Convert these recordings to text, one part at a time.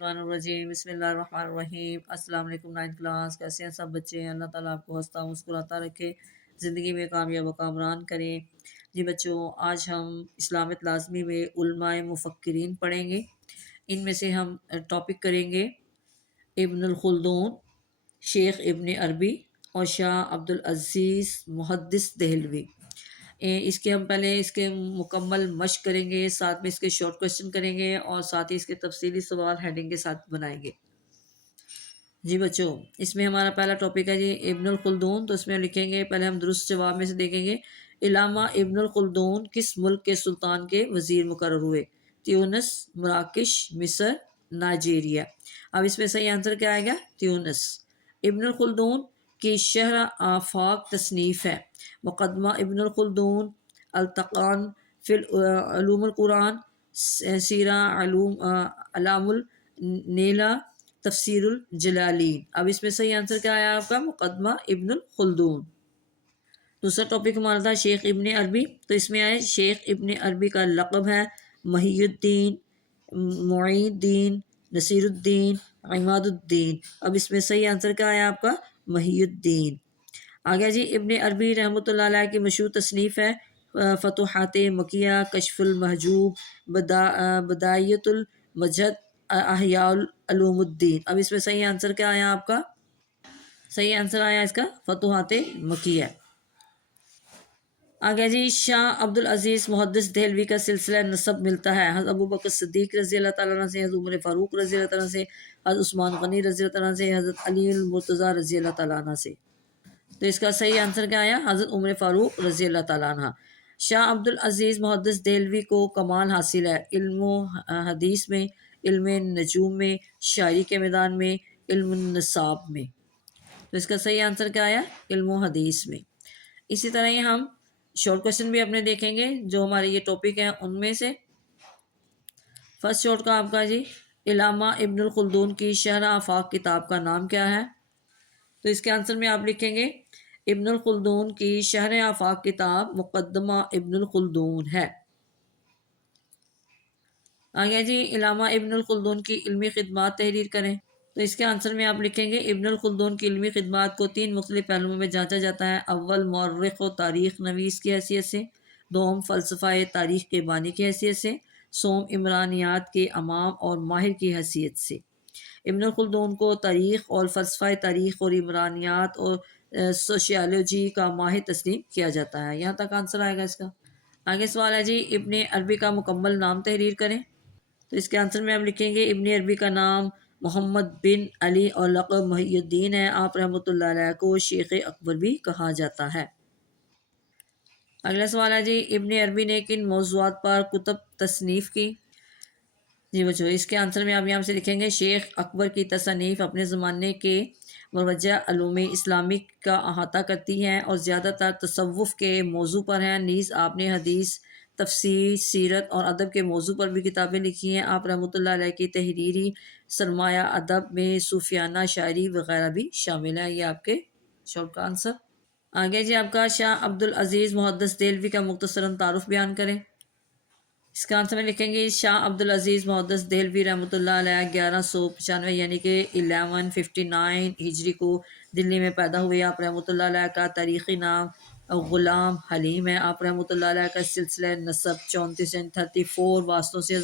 الشیطان الرجیم بسم اللہ الرحمن الرحیم۔ السلام علیکم 9th کلاس، کیسے ہیں سب بچے؟ اللہ تعالیٰ آپ کو ہنستا مسکراتا رکھے، زندگی میں کامیاب و کامران کریں۔ جی بچوں، آج ہم اسلامت لازمی میں علماء مفکرین پڑھیں گے۔ ان میں سے ہم ٹاپک کریں گے ابن الخلدون، شیخ ابن عربی اور شاہ عبدالعزیز محدث دہلوی۔ اس کے ہم پہلے اس کے مکمل مشق کریں گے، ساتھ میں اس کے شارٹ کویسچن کریں گے اور ساتھ ہی اس کے تفصیلی سوال ہیڈنگ کے ساتھ بنائیں گے۔ جی بچوں، اس میں ہمارا پہلا ٹاپک ہے جی ابن الخلدون، تو اس میں ہم لکھیں گے، پہلے ہم درست جواب میں سے دیکھیں گے۔ علامہ ابن الخلدون کس ملک کے سلطان کے وزیر مقرر ہوئے؟ تیونس، مراکش، مصر، نائجیریا۔ اب اس میں صحیح آنسر کیا آئے گا؟ تیونس۔ ابن الخلدون کی شرح آفاق تصنیف ہے۔ مقدمہ ابن الخلدون، التقان فی علوم القرآن، سیرہ علام النیلہ، تفسیر الجلالین۔ اب اس میں صحیح آنسر کیا آیا آپ کا؟ مقدمہ ابن الخلدون۔ دوسرا ٹاپک ہمارا تھا شیخ ابن عربی، تو اس میں آئے شیخ ابن عربی کا لقب ہے محی الدین، معین الدین، نصیر الدین، عماد الدین۔ اب اس میں صحیح آنسر کیا آیا آپ کا؟ محی الدین۔ آگیا جی ابن عربی رحمۃ اللہ علیہ کی مشہور تصنیف ہے فتوحات مکیہ، کشف المحجوب، بدایت المجد، احیاء علوم الدین۔ اب اس میں صحیح آنسر کیا آیا آپ کا؟ صحیح آنسر آیا اس کا فتوحات مکیہ۔ آگیا جی شاہ عبدالعزیز محدث دہلوی کا سلسلہ نسب ملتا ہے حضرت ابوبکر صدیق رضی اللہ تعالیٰ عنہ سے، حضرت عمر فاروق رضی اللہ تعالیٰ عنہ سے، حضرت عثمان غنی رضی اللہ تعالیٰ عنہ سے، حضرت علی المرتضیٰ رضی اللہ تعالیٰ عنہ سے۔ تو اس کا صحیح آنسر کیا آیا؟ حضرت عمر فاروق رضی اللہ تعالیٰ عنہ۔ شاہ عبدالعزیز محدث دہلوی کو کمال حاصل ہے علم و حدیث میں، علم نجوم میں، شاعری کے میدان میں، علم النساب میں۔ تو اس کا صحیح آنسر کیا آیا؟ علم و حدیث میں۔ اسی طرح ہی ہم شارٹ کویسچن بھی اپنے دیکھیں گے جو ہمارے یہ ٹاپک ہیں ان میں سے۔ فرسٹ شارٹ کا آپ کا جی علامہ ابن الخلدون کی شرح آفاق کتاب کا نام کیا ہے؟ تو اس کے آنسر میں آپ لکھیں گے ابن الخلدون کی شرح آفاق کتاب مقدمہ ابن الخلدون ہے۔ آگے جی علامہ ابن الخلدون کی علمی خدمات تحریر کریں، تو اس کے آنسر میں آپ لکھیں گے ابن الخلدون کی علمی خدمات کو 3 مختلف پہلوؤں میں جانچا جاتا ہے۔ اول مورخ و تاریخ نویس کی حیثیت سے، دوم فلسفہ تاریخ کے بانی کی حیثیت سے، سوم عمرانیات کے امام اور ماہر کی حیثیت سے۔ ابن الخلدون کو تاریخ اور فلسفہ تاریخ اور عمرانیات اور سوشیالوجی کا ماہر تسلیم کیا جاتا ہے۔ یہاں تک آنسر آئے گا اس کا۔ آگے سوال ہے جی ابن عربی کا مکمل نام تحریر کریں، تو اس کے آنسر میں آپ لکھیں گے ابن عربی کا نام محمد بن علی اور لقب محی الدین ہے۔ آپ رحمۃ اللہ علیہ کو شیخ اکبر بھی کہا جاتا ہے۔ اگلا سوال ہے جی ابن عربی نے کن موضوعات پر کتب تصنیف کی؟ جی بچوں، اس کے آنسر میں آپ یہاں سے لکھیں گے شیخ اکبر کی تصانیف اپنے زمانے کے مروجہ علوم اسلامک کا احاطہ کرتی ہیں اور زیادہ تر تصوف کے موضوع پر ہیں۔ نیز آپ نے حدیث، تفسیر، سیرت اور ادب کے موضوع پر بھی کتابیں لکھی ہیں۔ آپ رحمۃ اللہ علیہ کی تحریری سرمایہ ادب میں صوفیانہ شاعری وغیرہ بھی شامل ہے۔ یہ آپ کے شارٹ کا آنسر۔ آگے جی آپ کا شاہ عبدالعزیز محدث دہلوی کا مختصراً تعارف بیان کریں۔ اس کا آنسر میں لکھیں گے شاہ عبدالعزیز محدث دہلوی رحمۃ اللہ علیہ 1195 یعنی کہ 1159 ہجری کو دلی میں پیدا ہوئے۔ آپ رحمۃ اللہ علیہ کا تاریخی نام غلام حلیم ہے۔ آپ رحمۃ اللہ علیہ کا سلسلہ نسب 34 واسطوں سے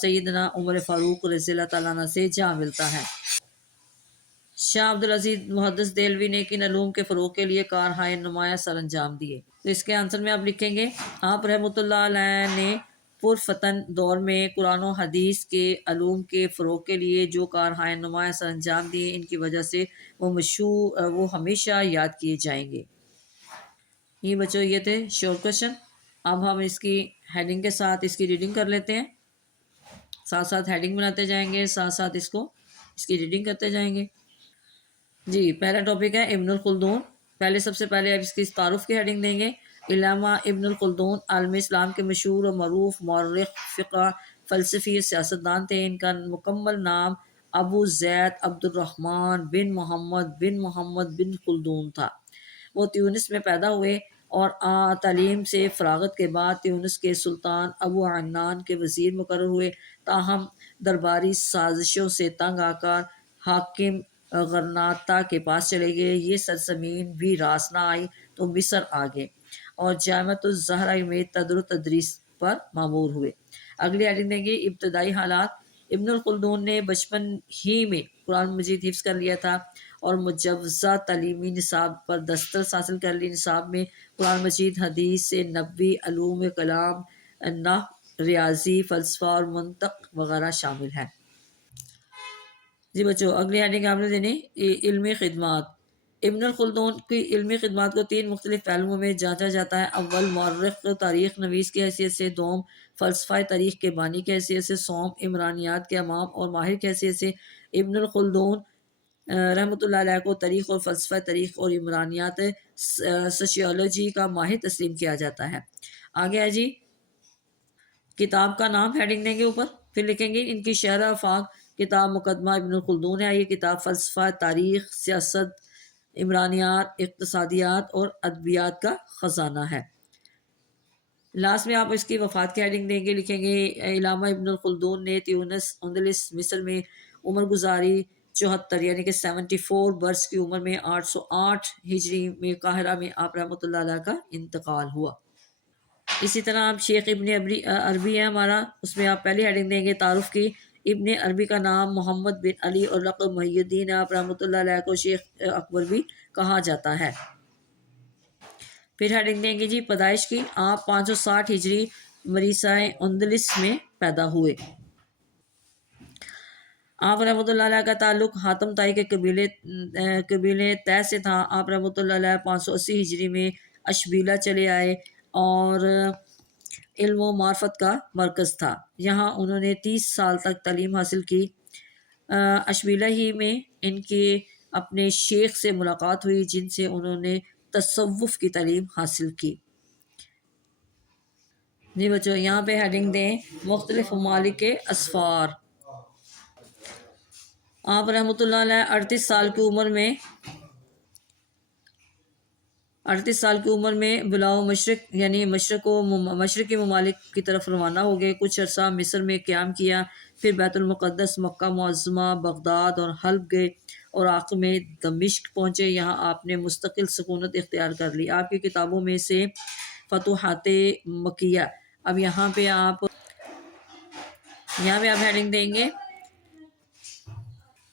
سیدنا عمر فاروق رضی اللہ تعالیٰ عنہ سے جا ملتا ہے۔ شاہ عبدالعزیز محدث دہلوی نے کن علوم کے فروغ کے لیے کارہائے نمایاں سر انجام دیے؟ تو اس کے آنسر میں آپ لکھیں گے آپ رحمۃ اللہ علیہ نے پرفتن دور میں قرآن و حدیث کے علوم کے فروغ کے لیے جو کارہائے نمایاں سر انجام دیے، ان کی وجہ سے وہ ہمیشہ یاد کیے جائیں گے۔ یہ بچوں یہ تھے شارٹ کویسچن۔ اب ہم اس کی ہیڈنگ کے ساتھ اس کی ریڈنگ کر لیتے ہیں، ساتھ ساتھ ہیڈنگ بناتے جائیں گے، ساتھ ساتھ اس کی ریڈنگ کرتے جائیں گے۔ جی پہلا ٹاپک ہے ابن الخلدون۔ سب سے پہلے اب اس کی تعارف کی ہیڈنگ دیں گے۔ علامہ ابن الخلدون عالم اسلام کے مشہور و معروف مورخ، فقہ، فلسفی، سیاستدان تھے۔ ان کا مکمل نام ابو زید عبد الرحمن بن محمد بن خلدون تھا۔ وہ تیونس میں پیدا ہوئے اور تعلیم سے فراغت کے بعد تیونس کے سلطان ابو عنان کے وزیر مقرر ہوئے۔ تاہم درباری سازشوں سے تنگ آ کر حاکم غرناطہ کے پاس چلے گئے۔ یہ سرزمین بھی راس نہ آئی تو مصر آ گئے اور جامعۃ الزہرا میں تدر و تدریس پر مامور ہوئے۔ اگلی ایڈنگ دیں گے ابتدائی حالات۔ ابن الخلدون نے بچپن ہی میں قرآن مجید حفظ کر لیا تھا اور مجوزہ تعلیمی نصاب پر دسترس حاصل کر لی۔ نصاب میں قرآن مجید، حدیث نبوی، علوم کلام، نحو، ریاضی، فلسفہ اور منطق وغیرہ شامل ہیں۔ جی بچوں، اگلی ہیڈنگ آپ نے دینی علمی خدمات۔ ابن الخلدون کی علمی خدمات کو 3 مختلف پہلوؤں میں جانچا جاتا ہے۔ اول، مورخ تاریخ نویس کی حیثیت سے۔ دوم، فلسفہ تاریخ کے بانی کی حیثیت سے۔ سوم، عمرانیات کے امام اور ماہر کی حیثیت سے۔ ابن الخلدون رحمۃ اللہ علیہ کو تاریخ اور فلسفہ تاریخ اور عمرانیات سوشیولوجی کا ماہر تسلیم کیا جاتا ہے۔ آگے ہے جی کتاب کا نام، ہیڈنگ دیں گے اوپر، پھر لکھیں گے ان کی شرح آفاق۔ کتاب مقدمہ ابن الخلدون ہے۔ یہ کتاب فلسفہ، تاریخ، سیاست، عمرانیات، اقتصادیات اور ادبیات کا خزانہ ہے۔ لاسٹ میں آپ اس کی وفات کی ہیڈنگ دیں گے، لکھیں گے علامہ ابن الخلدون نے تیونس اندلس مصر میں عمر گزاری 74 یعنی کہ 74 برس کی عمر میں 808 ہجری میں قاہرہ میں آپ رحمۃ اللہ علیہ کا انتقال ہوا۔ اسی طرح آپ شیخ ابن عربی ہے ہمارا، اس میں آپ پہلی ہیڈنگ دیں گے تعارف کی۔ ابن عربی کا نام محمد بن علی اور لقب محی الدین ہے۔ آپ رحمۃ اللہ علیہ کو شیخ اکبر بھی کہا جاتا ہے۔ پھر ہیڈنگ دیں گے جی پیدائش کی۔ آپ 560 ہجری مریسہ اندلس میں پیدا ہوئے۔ آپ رحمۃ اللہ علیہ کا تعلق حاتم طائی کے قبیلے طے سے تھا۔ آپ رحمۃ اللہ علیہ 580 ہجری میں اشبیلہ چلے آئے اور علم و معرفت کا مرکز تھا۔ یہاں انہوں نے 30 سال تک تعلیم حاصل کی۔ اشبیلہ ہی میں ان کے اپنے شیخ سے ملاقات ہوئی جن سے انہوں نے تصوف کی تعلیم حاصل کی۔ جی بچوں، یہاں پہ ہیڈنگ دیں مختلف ممالک کے اسفار۔ آپ رحمۃ اللہ علیہ 38 سال کی عمر میں بلاؤ مشرق یعنی مشرقی ممالک کی طرف روانہ ہو گئے۔ کچھ عرصہ مصر میں قیام کیا، پھر بیت المقدس، مکہ معظمہ، بغداد اور حلب گئے اور آخر میں دمشق پہنچے۔ یہاں آپ نے مستقل سکونت اختیار کر لی۔ آپ کی کتابوں میں سے فتوحات مکیہ۔ اب یہاں پہ آپ ہیڈنگ دیں گے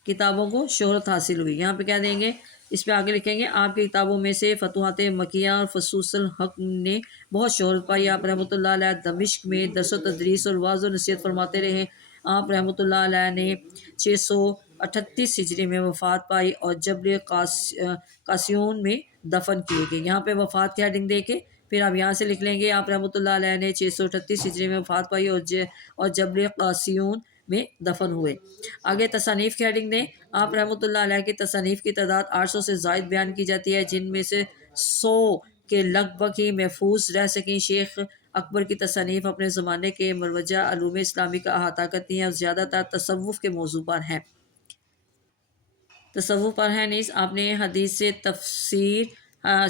کتابوں کو شہرت حاصل ہوئی۔ یہاں پہ کیا دیں گے، اس پہ آگے لکھیں گے آپ کی کتابوں میں سے فتوحات مکیہ اور فصوص الحق نے بہت شہرت پائی۔ آپ رحمۃ اللہ علیہ دمشق میں درس و تدریس اور وعظ و نصیحت فرماتے رہے۔ آپ رحمۃ اللہ علیہ نے 638 ہجری میں وفات پائی اور جبل قاسیون میں دفن کیے گئے۔ یہاں پہ وفات کی ہیڈنگ دے کے پھر آپ یہاں سے لکھ لیں گے آپ رحمۃ اللہ علیہ نے 638 ہجری میں وفات پائی اور جبل قاسیون میں دفن ہوئے۔ آگے تصانیف کی ہیڈنگ دیں۔ آپ رحمۃ اللہ علیہ کی تصانیف کی تعداد 800 سے زائد بیان کی جاتی ہے، جن میں سے 100 کے لگ بھگ ہی محفوظ رہ سکیں۔ شیخ اکبر کی تصانیف اپنے زمانے کے مروجہ علوم اسلامی کا احاطہ کرتی ہیں اور زیادہ تر تصوف کے موضوع پر ہیں۔ نیز آپ نے حدیث سے تفسیر،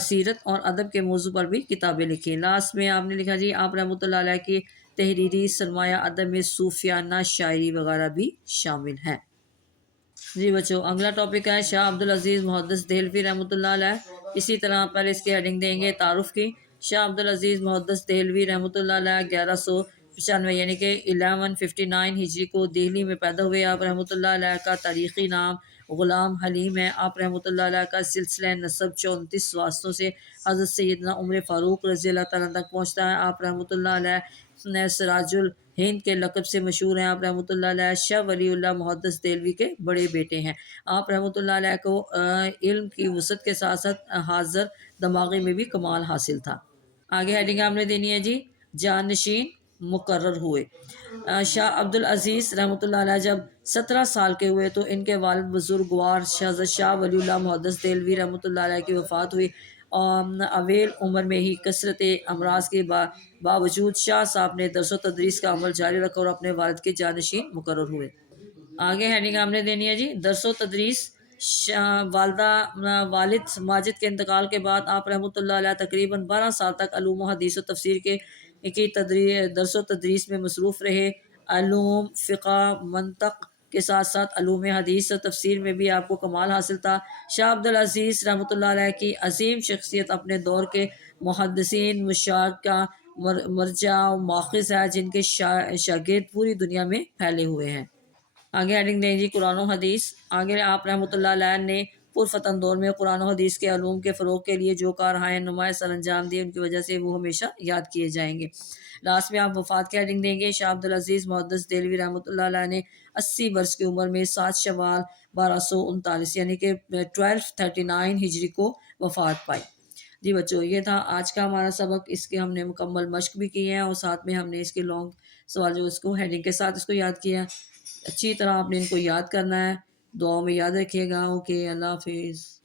سیرت اور ادب کے موضوع پر بھی کتابیں لکھی۔ لاسٹ میں آپ نے لکھا جی آپ رحمۃ اللہ علیہ کی تحریری سرمایہ ادب میں صوفیانہ شاعری وغیرہ بھی شامل ہیں۔ جی بچوں، اگلا ٹاپک ہے شاہ عبدالعزیز محدث دہلوی رحمۃ اللہ علیہ۔ اسی طرح پہلے اس کی ہیڈنگ دیں گے تعارف کی۔ شاہ عبدالعزیز محدث دہلوی رحمۃ اللہ علیہ 1195 یعنی کہ 1159 ہجری کو دہلی میں پیدا ہوئے۔ آپ رحمۃ اللہ علیہ کا تاریخی نام غلام حلیم ہے۔ آپ رحمۃ اللہ علیہ کا سلسلہ نسب 34 واسطوں سے حضرت سیدنا عمر فاروق رضی اللہ تعالیٰ تک پہنچتا ہے۔ آپ رحمۃ اللہ علیہ سراج الہند کے لقب سے مشہور ہیں۔ آپ رحمۃ اللہ علیہ شاہ ولی اللہ محدث دہلوی کے بڑے بیٹے ہیں۔ آپ رحمۃ اللہ علیہ کو علم کی وسعت کے ساتھ ساتھ حاضر دماغی میں بھی کمال حاصل تھا۔ آگے ہیڈنگ آپ نے دینی ہے جی جانشین مقرر ہوئے۔ شاہ عبدالعزیز رحمۃ اللہ علیہ جب 17 سال کے ہوئے تو ان کے والد بزرگوار حضرت شاہ ولی اللہ محدث دہلوی رحمۃ اللہ علیہ کی وفات ہوئی۔ اویل عمر میں ہی کثرت امراض کے باوجود شاہ صاحب نے درس و تدریس کا عمل جاری رکھا اور اپنے والد کے جانشین مقرر ہوئے۔ آگے ہیڈنگ آپ نے دینی ہے جی درس و تدریس۔ والد ماجد کے انتقال کے بعد آپ رحمۃ اللہ علیہ تقریباً 12 سال تک علوم و حدیث و تفسیر کی درس و تدریس میں مصروف رہے۔ علوم فقہ منطق کے ساتھ ساتھ علوم حدیث اور تفسیر میں بھی آپ کو کمال حاصل تھا۔ شاہ عبدالعزیز رحمۃ اللہ علیہ کی عظیم شخصیت اپنے دور کے محدثین مشاہد کا مرجع و ماخذ ہے، جن کے شاگرد پوری دنیا میں پھیلے ہوئے ہیں۔ آگے ہیڈنگ دیں جی قرآن و حدیث۔ آگے آپ رحمۃ اللہ علیہ نے پرفتن دور میں قرآن و حدیث کے علوم کے فروغ کے لیے جو کارہائے نمایاں سر انجام دیے، ان کی وجہ سے وہ ہمیشہ یاد کیے جائیں گے۔ لاسٹ میں آپ وفات کی ہیڈنگ دیں گے۔ شاہ عبدالعزیز محدث دہلوی رحمۃ اللہ علیہ نے 80 برس کی عمر میں 7 شوال 1239 یعنی کہ 1239 ہجری کو وفات پائی۔ جی بچوں، یہ تھا آج کا ہمارا سبق۔ اس کے ہم نے مکمل مشق بھی کی ہے اور ساتھ میں ہم نے اس کے لانگ سوال جو اس کو ہیڈنگ کے ساتھ اس کو یاد کیا۔ اچھی طرح آپ نے ان کو یاد کرنا ہے، دعاؤں میں یاد رکھیے گا۔ اوکے، اللہ حافظ۔